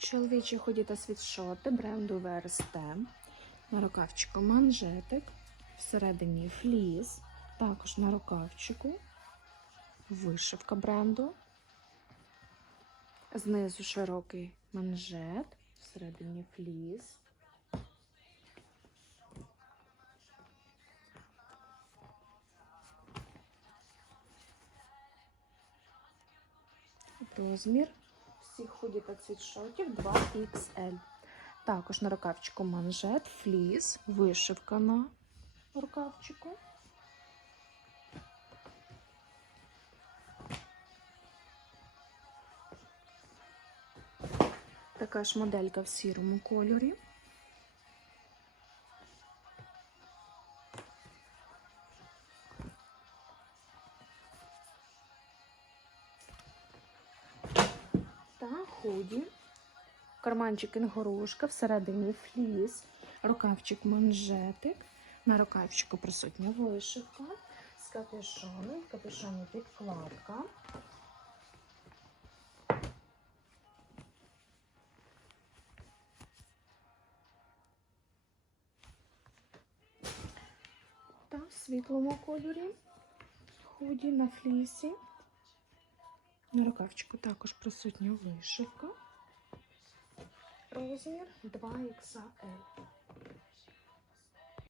Чоловічі ході та світшоти бренду ВРСТ. На рукавчику манжетик, всередині фліс, також на рукавчику, вишивка бренду. Знизу широкий манжет, всередині фліс. Розмір всіх худі та світшотів 2XL. Також на рукавчику манжет, фліс, вишивка на рукавчику. Така ж моделька в сірому кольорі. Худі. Карманчик інгорушка, всередині фліс, рукавчик манжетик. На рукавчику присутня вишивка з капюшоном, в капюшоні підкладка. Та в світлому кольорі. Худі на флісі. На рукавчику також присутня вишивка. Розмір 2XL.